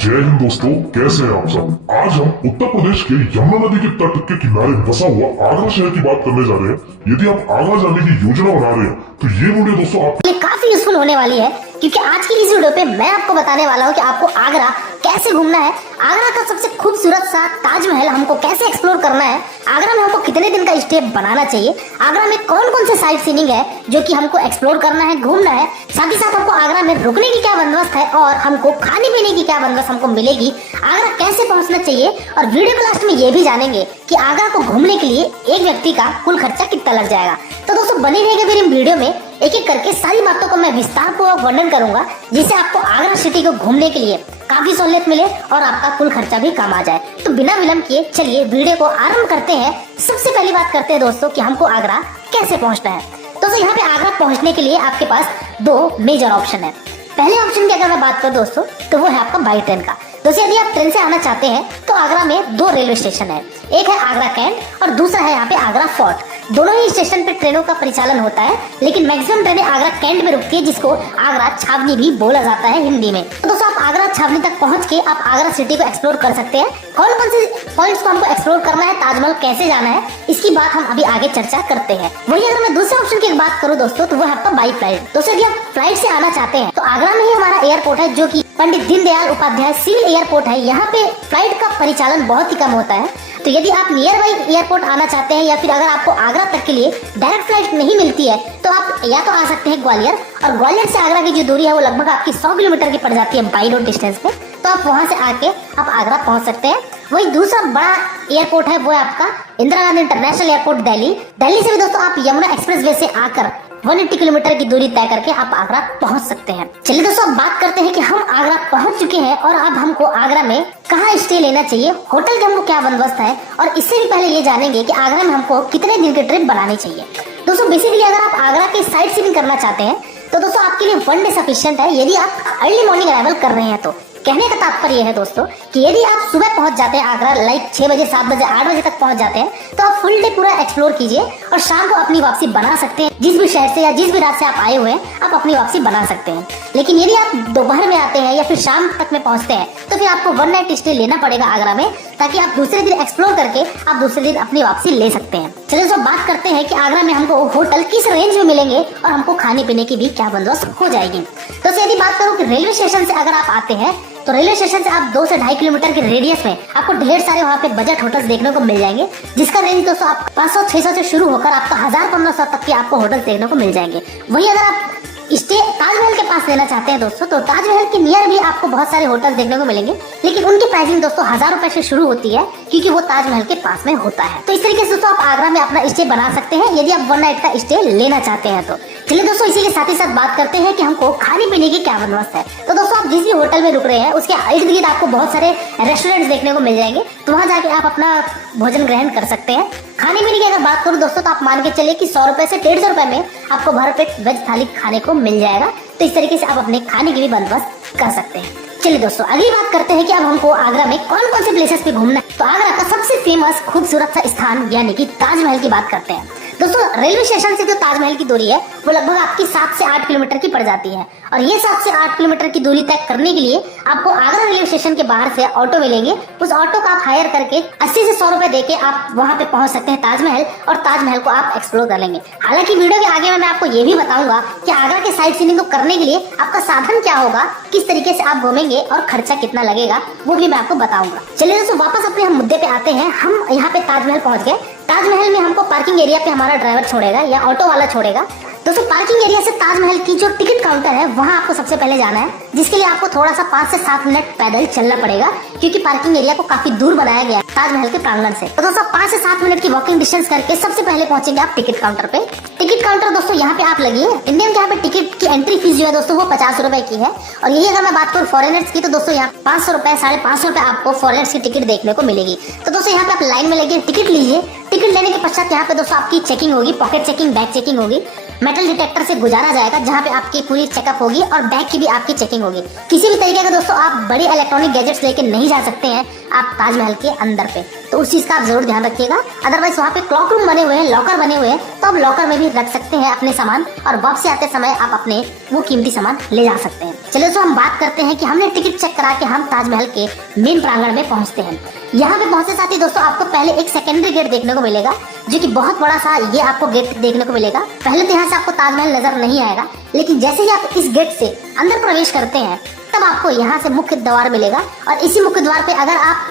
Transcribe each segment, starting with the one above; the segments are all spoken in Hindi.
जय हिंद दोस्तों, कैसे हैं आप सब। आज हम उत्तर प्रदेश के यमुना नदी के तट के किनारे बसा हुआ आगरा शहर की बात करने जा रहे हैं। यदि आप आगरा जाने की योजना बना रहे हैं तो ये वीडियो दोस्तों आप काफी यूजफुल होने वाली है, क्योंकि आज की इस वीडियो पे मैं आपको बताने वाला हूँ कि आपको आगरा कैसे घूमना है, आगरा का सबसे खूबसूरत सा ताजमहल हमको कैसे एक्सप्लोर करना है, आगरा में हमको कितने दिन का स्टे बनाना चाहिए, आगरा में कौन कौन से साइट सीनिंग है जो कि हमको एक्सप्लोर करना है, घूमना है, साथ ही साथ हमको आगरा में रुकने की क्या बंदोबस्त है और हमको खाने पीने की क्या बंदोबस्त हमको मिलेगी, आगरा कैसे पहुंचना चाहिए। और वीडियो के लास्ट में ये भी जानेंगे कि आगरा को घूमने के लिए एक व्यक्ति का कुल खर्चा कितना लग जाएगा। तो दोस्तों बने रहिएगा मेरी वीडियो में, एक एक करके सारी बातों को मैं विस्तार पूर्वक वर्णन करूंगा, जिससे आपको आगरा सिटी को घूमने के लिए काफी सहूलियत मिले और आपका कुल खर्चा भी कम आ जाए। तो बिना विलंब किए चलिए वीडियो को आरंभ करते हैं। सबसे पहली बात करते हैं दोस्तों कि हमको आगरा कैसे पहुंचना है। दोस्तों यहाँ पे आगरा पहुंचने के लिए आपके पास दो मेजर ऑप्शन है। पहले ऑप्शन की अगर मैं बात करूं दोस्तों तो वो है आपका बाई ट्रेन का। दोस्तों यदि आप ट्रेन से आना चाहते हैं तो आगरा में दो रेलवे स्टेशन है, एक है आगरा कैंट और दूसरा है यहाँ पे आगरा फोर्ट। दोनों ही स्टेशन पे ट्रेनों का परिचालन होता है, लेकिन मैक्सिमम ट्रेनें आगरा कैंट में रुकती है, जिसको आगरा छावनी भी बोला जाता है हिंदी में। तो दोस्तों आप आगरा छावनी तक पहुंच के आप आगरा सिटी को एक्सप्लोर कर सकते हैं। कौन कौन से पॉइंट्स को हमको एक्सप्लोर करना है, ताजमहल कैसे जाना है, इसकी बात हम अभी आगे चर्चा करते हैं। वही अगर मैं दूसरे ऑप्शन की बात करूँ दोस्तों तो वो है आपका बाई फ्लाइट। दोस्तों यदि आप फ्लाइट से आना चाहते हैं तो आगरा में ही हमारा एयरपोर्ट है, जो की पंडित दीनदयाल उपाध्याय सिविल एयरपोर्ट है। यहाँ पे फ्लाइट का परिचालन बहुत ही कम होता है। तो यदि आप नियर बाई एयरपोर्ट आना चाहते हैं या फिर अगर आपको आगरा तक के लिए डायरेक्ट फ्लाइट नहीं मिलती है तो आप या तो आ सकते हैं ग्वालियर, और ग्वालियर से आगरा की जो दूरी है वो लगभग आपकी 100 किलोमीटर की पड़ जाती है बाई रोड डिस्टेंस पे। तो आप वहां से आके आप आगरा पहुंच सकते हैं। वही दूसरा बड़ा एयरपोर्ट है वो है आपका इंदिरा गांधी इंटरनेशनल एयरपोर्ट दिल्ली। दिल्ली से भी दोस्तों आप यमुना एक्सप्रेस वे से आकर 180 किलोमीटर की दूरी तय करके आप आगरा पहुंच सकते हैं। चलिए दोस्तों अब बात करते हैं कि हम आगरा पहुंच चुके हैं और अब हमको आगरा में कहाँ स्टे लेना चाहिए, होटल के हमको क्या बंदोबस्त है, और इससे भी पहले ये जानेंगे कि आगरा में हमको कितने दिन की ट्रिप बनानी चाहिए। दोस्तों बेसिकली अगर आप आगरा के साइट सीइंग करना चाहते हैं तो दोस्तों आपके लिए 1 डे सफिशिएंट है, यदि आप अर्ली मॉर्निंग अराइवल कर रहे हैं तो। कहने का तात्पर्य है दोस्तों कि यदि आप सुबह पहुंच जाते हैं आगरा लाइक 6 बजे 7 बजे 8 बजे तक पहुंच जाते हैं तो आप फुल डे पूरा एक्सप्लोर कीजिए और शाम को अपनी वापसी बना सकते हैं। जिस भी शहर से या जिस भी रात से आप आए हुए हैं आप अपनी वापसी बना सकते हैं। लेकिन यदि आप दोपहर में आते हैं या फिर शाम तक में पहुंचते हैं तो फिर आपको 1 नाइट स्टे लेना पड़ेगा आगरा में, ताकि आप दूसरे दिन एक्सप्लोर करके आप दूसरे दिन अपनी वापसी ले सकते हैं। चलिए दोस्तों बात करते हैं कि आगरा में हमको होटल किस रेंज में मिलेंगे और हमको खाने पीने की भी क्या बंदोबस्त हो जाएगी। तो यदि बात करूँ कि रेलवे स्टेशन से अगर आप आते हैं तो रेलवे स्टेशन से आप 2 से 2.5 किलोमीटर के रेडियस में आपको ढेर सारे वहाँ पे बजट होटल्स देखने को मिल जाएंगे, जिसका रेंज दोस्तों आप 500-600 से शुरू होकर आपका 1000-1500 तक के आपको होटल्स देखने को मिल जाएंगे। वही अगर आप स्टे ताजमहल के पास लेना चाहते हैं दोस्तों तो ताजमहल के नियर भी आपको बहुत सारे होटल्स देखने को मिलेंगे, लेकिन उनकी प्राइसिंग दोस्तों 1000 रुपए से शुरू होती है, क्योंकि वो ताजमहल के पास में होता है। तो इस तरीके से दोस्तों आप आगरा में अपना स्टे बना सकते हैं यदि आप 1 नाइट का स्टे लेना चाहते हैं तो। चलिए दोस्तों इसी के साथ ही साथ बात करते हैं कि हमको खाने पीने की क्या बंदोबस्त है। तो दोस्तों आप जिस भी होटल में रुक रहे हैं उसके इर्द गिर्द आपको बहुत सारे रेस्टोरेंट्स देखने को मिल जाएंगे, तो वहाँ जाके आप अपना भोजन ग्रहण कर सकते हैं। खाने पीने की अगर बात करूँ दोस्तों तो आप मान के चलिए कि 100 रुपए से 150 रुपए में आपको भर पेट वेज थाली खाने को मिल जाएगा। तो इस तरीके से आप अपने खाने की भी बंदोबस्त कर सकते हैं। चलिए दोस्तों अगली बात करते हैं कि अब हमको आगरा में कौन कौन से प्लेसेस पे घूमना है। तो आगरा का सबसे फेमस खूबसूरत सा स्थान यानी कि ताजमहल की बात करते हैं। दोस्तों रेलवे स्टेशन से जो ताजमहल की दूरी है वो लगभग आपकी 7 से 8 किलोमीटर की पड़ जाती है, और ये 7 से 8 किलोमीटर की दूरी तय करने के लिए आपको आगरा रेलवे स्टेशन के बाहर से ऑटो मिलेंगे। उस ऑटो का आप हायर करके 80 से 100 रुपए देके आप वहाँ पे पहुँच सकते हैं ताजमहल, और ताजमहल को आप एक्सप्लोर कर लेंगे। हालांकि वीडियो के आगे में मैं आपको ये भी बताऊंगा कि आगरा के साइट सीइंग को करने के लिए आपका साधन क्या होगा, किस तरीके से आप घूमेंगे और खर्चा कितना लगेगा, वो भी मैं आपको बताऊंगा। चलिए दोस्तों वापस अपने हम मुद्दे पे आते हैं। हम यहाँ पे ताजमहल पहुँच गए। ताजमहल में हमको पार्किंग एरिया पे हमारा ड्राइवर छोड़ेगा या ऑटो वाला छोड़ेगा। दोस्तों पार्किंग एरिया से ताजमहल की जो टिकट काउंटर है वहाँ आपको सबसे पहले जाना है, जिसके लिए आपको थोड़ा सा 5 से 7 मिनट पैदल चलना पड़ेगा, क्योंकि पार्किंग एरिया को काफी दूर बनाया गया है ताजमहल के प्रांगण से। तो दोस्तों 5 से 7 मिनट की वॉकिंग डिस्टेंस करके सबसे पहले पहुंचेंगे आप टिकट काउंटर पे। टिकट काउंटर दोस्तों यहाँ पे आप लगिए। इंडियन के यहाँ पे टिकट की एंट्री फीस जो है दोस्तों वो 50 रुपए की है, और यही अगर मैं बात करूँ फॉरेनर्स की तो दोस्तों यहाँ 500 रुपए 550 रुपए आपको फॉरेनर्स की टिकट देखने को मिलेगी। तो दोस्तों यहाँ पे आप लाइन में लगिए, टिकट लीजिए। टिकट लेने के पश्चात यहाँ पे दोस्तों आपकी चेकिंग होगी, पॉकेट चेकिंग, बैग चेकिंग होगी। मेटल डिटेक्टर से गुजारा जाएगा जहाँ पे आपकी पूरी चेकअप होगी और बैग की भी आपकी चेकिंग होगी। किसी भी तरीके का दोस्तों आप बड़ी इलेक्ट्रॉनिक गैजेट्स लेके नहीं जा सकते हैं आप ताजमहल के अंदर पे। तो उस चीज का आप जरूर ध्यान रखिएगा। अदरवाइज वहाँ पे क्लॉक रूम बने हुए हैं, लॉकर बने हुए हैं, तो आप लॉकर में भी रख सकते हैं अपने सामान और वापसी आते समय आप अपने वो कीमती सामान ले जा सकते हैं। चलिए दोस्तों हम बात करते हैं कि हमने टिकट चेक करा के हम ताजमहल के मेन प्रांगण में पहुंचते हैं। यहाँ पे पहुंचे साथ ही दोस्तों आपको पहले एक सेकेंडरी गेट देखने को मिलेगा, जो कि बहुत बड़ा सा ये आपको गेट देखने को मिलेगा। पहले तो यहाँ से आपको ताजमहल नजर नहीं आएगा, लेकिन जैसे ही आप इस गेट से अंदर प्रवेश करते हैं तब आपको यहाँ से मुख्य द्वार मिलेगा। और इसी मुख्य द्वार पे अगर आप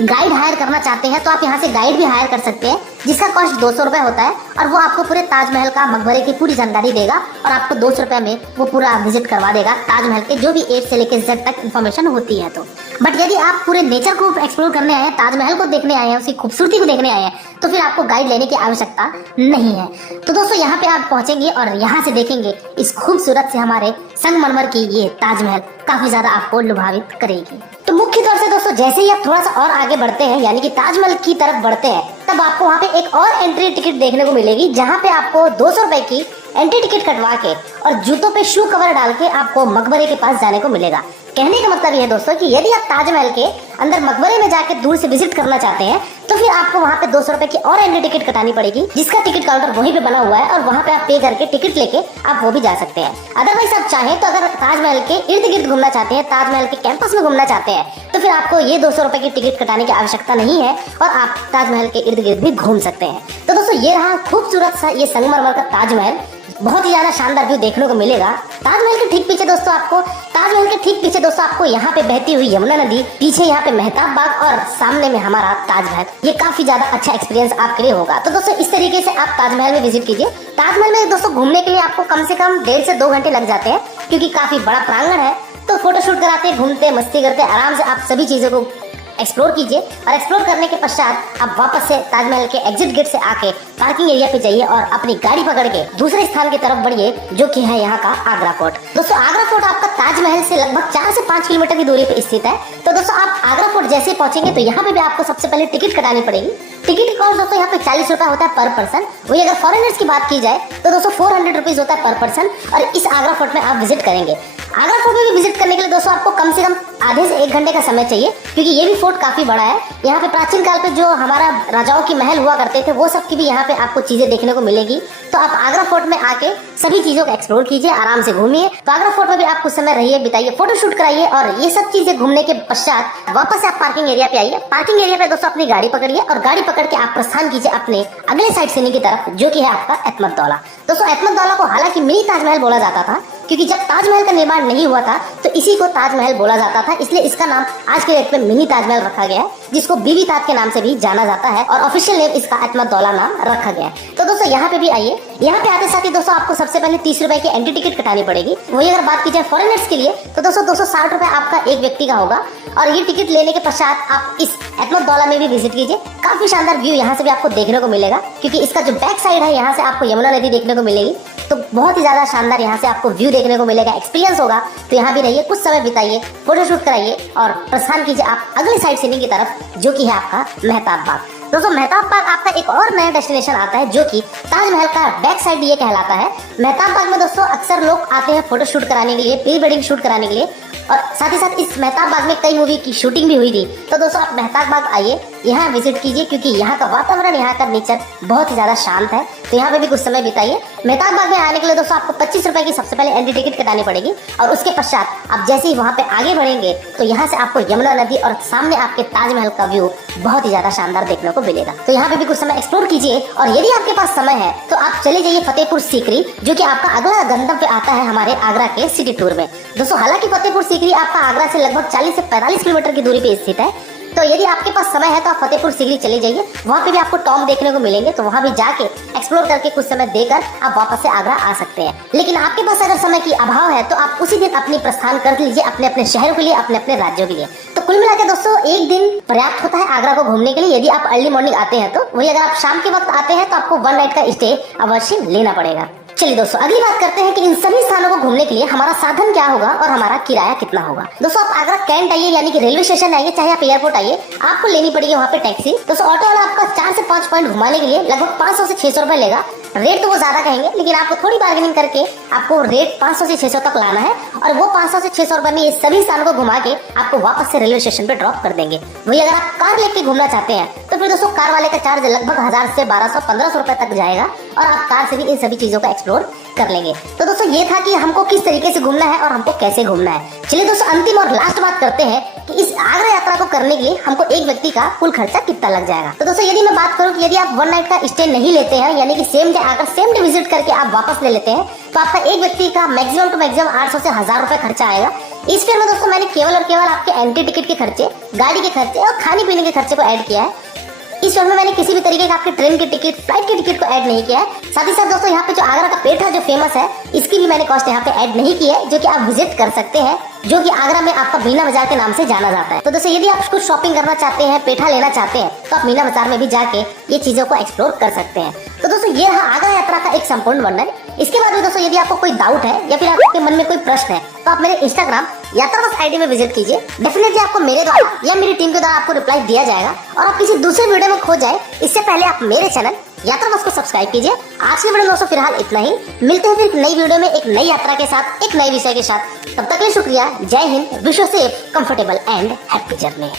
गाइड हायर करना चाहते हैं तो आप यहाँ से गाइड भी हायर कर सकते हैं, जिसका कॉस्ट 200 रुपए होता है और वो आपको पूरे ताजमहल का मकबरे की पूरी जानकारी देगा और आपको 200 रुपए में वो पूरा विजिट करवा देगा ताजमहल के जो भी A से लेकर Z तक इन्फॉर्मेशन होती है। तो बट यदि आप पूरे नेचर को एक्सप्लोर करने आए हैं, ताजमहल को देखने आए हैं, उसकी खूबसूरती को देखने आए हैं, तो फिर आपको गाइड लेने की आवश्यकता नहीं है। तो दोस्तों यहाँ पे आप पहुंचेंगे और यहाँ से देखेंगे इस खूबसूरत से हमारे संगमरमर की ये ताजमहल काफी ज्यादा आपको लुभावित करेगी। तो मुख्य तौर से दोस्तों जैसे ही आप थोड़ा सा और आगे बढ़ते हैं यानी कि ताजमहल की तरफ बढ़ते हैं, तब आपको वहाँ पे एक और एंट्री टिकट देखने को मिलेगी, जहाँ पे आपको 200 रुपए की एंट्री टिकट कटवा के और जूतों पे शू कवर डाल के आपको मकबरे के पास जाने को मिलेगा। कहने का मतलब यह है दोस्तों कि यदि आप ताजमहल के अंदर मकबरे में जाके दूर से विजिट करना चाहते हैं तो फिर आपको वहाँ पे 200 रुपए की और एंट्री टिकट कटानी पड़ेगी, जिसका टिकट काउंटर वहीं पे बना हुआ है और वहाँ पे आप पे करके टिकट लेके आप वो भी जा सकते हैं। अदरवाइज आप चाहें तो अगर ताजमहल के इर्द गिर्द घूमना चाहते हैं, ताजमहल के कैंपस में घूमना चाहते हैं, तो फिर आपको ये 200 रुपए की टिकट कटाने की आवश्यकता नहीं है और आप ताजमहल के इर्द गिर्द भी घूम सकते हैं। तो दोस्तों ये रहा खूबसूरत सा ये संगमरमर का ताजमहल, बहुत ही ज्यादा शानदार व्यू देखने को मिलेगा। ताजमहल के ठीक पीछे दोस्तों आपको यहाँ पे बहती हुई यमुना नदी, पीछे यहाँ पे मेहताब बाग और सामने में हमारा ताजमहल, ये काफी ज्यादा अच्छा एक्सपीरियंस आपके लिए होगा। तो दोस्तों इस तरीके से आप ताजमहल में विजिट कीजिए। ताजमहल में दोस्तों घूमने के लिए आपको कम से कम 1.5 से 2 घंटे लग जाते हैं, क्योंकि काफी बड़ा प्रांगण है। तो फोटोशूट कराते, घूमते, मस्ती करते आराम से आप सभी चीजों को एक्सप्लोर कीजिए और एक्सप्लोर करने के पश्चात आप वापस से ताजमहल के एग्जिट गेट से आके पार्किंग एरिया पे जाइए और अपनी गाड़ी पकड़ के दूसरे स्थान की तरफ बढ़िए, जो कि है यहाँ का आगरा फोर्ट। दोस्तों आगरा फोर्ट आपका ताजमहल से लगभग 4 से 5 किलोमीटर की दूरी पे स्थित है। तो दोस्तों आप आगरा फोर्ट जैसे पहुंचेंगे तो यहाँ पे भी आपको सबसे पहले टिकट कटानी पड़ेगी। टिकट कॉस्ट दोस्तों यहाँ पे 40 रुपए होता है पर पर्सन। वही अगर फॉरेनर्स की बात की जाए तो दोस्तों 400 रुपीज होता है पर पर्सन और इस आगरा फोर्ट में आप विजिट करेंगे। आगरा फोर्ट में भी विजिट करने के लिए दोस्तों आपको कम से कम आधे से 1 घंटे का समय चाहिए, क्योंकि ये भी फोर्ट काफी बड़ा है। यहाँ पे प्राचीन काल पे जो हमारा राजाओं की महल हुआ करते थे वो सब की भी यहाँ पे आपको चीजें देखने को मिलेगी। तो आप आगरा फोर्ट में आके सभी चीजों को एक्सप्लोर कीजिए, आराम से घूमिए। तो आगरा फोर्ट में भी आप कुछ समय रहिए, बिताइए, फोटोशूट कराइए और ये सब चीजें घूमने के पश्चात वापस आप पार्किंग एरिया पे आइए। पार्किंग एरिया पे दोस्तों अपनी गाड़ी पकड़िए और गाड़ी पकड़ के आप प्रस्थान कीजिए अपने अगले साइड सीने की तरफ, जो की है आपका एतमत दौला। दोस्तों एतमत दौला को हालांकि मिनी ताजमहल बोला जाता था, क्योंकि जब ताजमहल का निर्माण नहीं हुआ था तो इसी को ताजमहल बोला जाता था, इसलिए इसका नाम आज के डेट में मिनी ताजमहल रखा गया है, जिसको बीबी ताज के नाम से भी जाना जाता है और ऑफिशियल नेम इसका एतमत दौला नाम रखा गया है। तो दोस्तों यहाँ पे भी आइए। यहाँ पे आते साथ ही दोस्तों आपको सबसे पहले 30 रुपए की एंट्री टिकट कटानी पड़ेगी। वही अगर बात की जाए फॉरेनर्स के लिए तो दोस्तों 260 रुपए आपका एक व्यक्ति का होगा और ये टिकट लेने के पश्चात आप इस एतमत दौला में भी विजिट कीजिए। काफी शानदार व्यू यहाँ से भी आपको देखने को मिलेगा, क्योंकि इसका जो बैक साइड है यहाँ से आपको यमुना नदी देखने को मिलेगी। तो बहुत ही ज्यादा शानदार यहाँ से आपको व्यू देखने को मिलेगा, एक्सपीरियंस होगा। तो यहाँ भी रहिए, कुछ समय बिताइए, फोटोशूट कराइए और प्रस्थान कीजिए आप अगले साइड सीनिंग की तरफ, जो कि है आपका मेहताब बाग। दोस्तों मेहताब बाग आपका एक और नया डेस्टिनेशन आता है, जो कि ताजमहल का बैक साइड ये कहलाता है। मेहताब बाग में दोस्तों अक्सर लोग आते हैं फोटोशूट कराने के लिए, प्री वेडिंग शूट कराने के लिए, और साथ ही साथ इस मेहताब बाग में कई मूवी की शूटिंग भी हुई थी। तो दोस्तों आप मेहताब बाग आइए, यहाँ विजिट कीजिए, क्योंकि यहाँ का वातावरण, यहाँ का नेचर बहुत ही ज्यादा शांत है। तो यहाँ पे भी कुछ समय बिताइए। मेहताब बाग में आने के लिए दोस्तों आपको 25 रुपए की सबसे पहले एंट्री टिकट कटानी पड़ेगी और उसके पश्चात आप जैसे ही वहाँ पे आगे बढ़ेंगे तो यहाँ से आपको यमुना नदी और सामने आपके ताजमहल का व्यू बहुत ही ज्यादा शानदार देखने को मिलेगा। तो यहाँ पे भी कुछ समय एक्सप्लोर कीजिए और यदि आपके पास समय है तो आप चले जाइए फतेहपुर सीकरी, जो कि आपका अगला गंतव्य आता है हमारे आगरा के सिटी टूर में। दोस्तों हालांकि फतेहपुर सीकरी आपका आगरा से लगभग 40 से 45 किलोमीटर की दूरी पे स्थित है। तो यदि आपके पास समय है तो आप फतेहपुर सीकरी चले जाइए, वहाँ पे भी आपको टॉम देखने को मिलेंगे। तो वहाँ भी जाके एक्सप्लोर करके कुछ समय देकर आप वापस से आगरा आ सकते हैं। लेकिन आपके पास अगर समय की अभाव है तो आप उसी दिन अपनी प्रस्थान कर लीजिए अपने अपने शहरों के लिए, अपने अपने राज्यों के लिए। तो कुल मिलाकर दोस्तों एक दिन पर्याप्त होता है आगरा को घूमने के लिए, यदि आप अर्ली मॉर्निंग आते हैं तो। वही अगर आप शाम के वक्त आते हैं तो आपको 1 नाइट का स्टे अवश्य लेना पड़ेगा। चलिए दोस्तों अगली बात करते हैं कि इन सभी स्थानों को घूमने के लिए हमारा साधन क्या होगा और हमारा किराया कितना होगा। दोस्तों आप आगरा कैंट आइए, यानी कि रेलवे स्टेशन आइए, चाहे आप एयरपोर्ट आइए, आपको लेनी पड़ेगी वहाँ पे टैक्सी। दोस्तों ऑटो वाला आपका 4 से 5 पॉइंट घुमाने के लिए लगभग 500 से 600 रुपए लेगा। रेट तो वो ज्यादा कहेंगे, लेकिन आपको थोड़ी बार्गेनिंग करके आपको रेट 500 से 600 तक लाना है और वो 500 से 600 रुपए में ये सभी स्थानों को घुमा के आपको वापस से रेलवे स्टेशन पे ड्रॉप कर देंगे। वही अगर आप कार लेके घूमना चाहते हैं तो फिर दोस्तों कार वाले का चार्ज लगभग 1000 से 1200-1500 रुपए तक जाएगा और आप कार से भी इन सभी चीजों का एक्सप्लोर कर लेंगे। तो दोस्तों ये था कि हमको किस तरीके से घूमना है और हमको कैसे घूमना है। चलिए दोस्तों अंतिम और लास्ट बात करते हैं कि इस आगरा यात्रा को करने के लिए हमको एक व्यक्ति का कुल खर्चा कितना लग जाएगा। तो दोस्तों यदि मैं बात करूं कि यदि आप 1 नाइट का स्टे नहीं लेते हैं, यानी कि सेम डे आकर सेम डे विजिट करके आप वापस ले लेते हैं, तो आपका एक व्यक्ति का मैक्सिमम टू मैक्सिमम 800 से 1000 रुपए खर्चा आएगा। इस फेयर में दोस्तों मैंने केवल और केवल आपके एंट्री टिकट के खर्चे, गाड़ी के खर्चे और खाने पीने के खर्चे को ऐड किया है। इस फेयर में मैंने किसी भी तरीके का आपके ट्रेन की टिकट, फ्लाइट की टिकट को ऐड नहीं किया है। साथ ही साथ दोस्तों यहाँ पे जो आगरा का पेठा जो फेमस है, इसकी भी मैंने कॉस्ट यहाँ पे ऐड नहीं की है, जो कि आप विजिट कर सकते हैं, जो कि आगरा में आपका मीना बाजार के नाम से जाना जाता है। तो दोस्तों यदि आप कुछ शॉपिंग करना चाहते हैं, पेठा लेना चाहते हैं, तो आप मीना बाजार में भी जाके ये चीजों को एक्सप्लोर कर सकते हैं। तो दोस्तों ये रहा आगरा यात्रा का एक संपूर्ण वर्णन। इसके बाद में दोस्तों यदि आपको कोई डाउट है या फिर आपके मन में कोई प्रश्न है, तो आप मेरे इंस्टाग्राम यात्राबस आईडी में विजिट कीजिए। डेफिनेटली आपको मेरे द्वारा या मेरी टीम के द्वारा आपको रिप्लाई दिया जाएगा। और आप किसी दूसरे वीडियो में खो जाए इससे पहले आप मेरे चैनल यात्राबस को सब्सक्राइब कीजिए। आज के वीडियो में दोस्तों फिलहाल इतना ही। मिलते हैं फिर एक नई वीडियो में एक नई यात्रा के साथ, एक नए विषय के साथ। तब तक के लिए शुक्रिया। जय Hind. Wish you safe, comfortable and happy journey.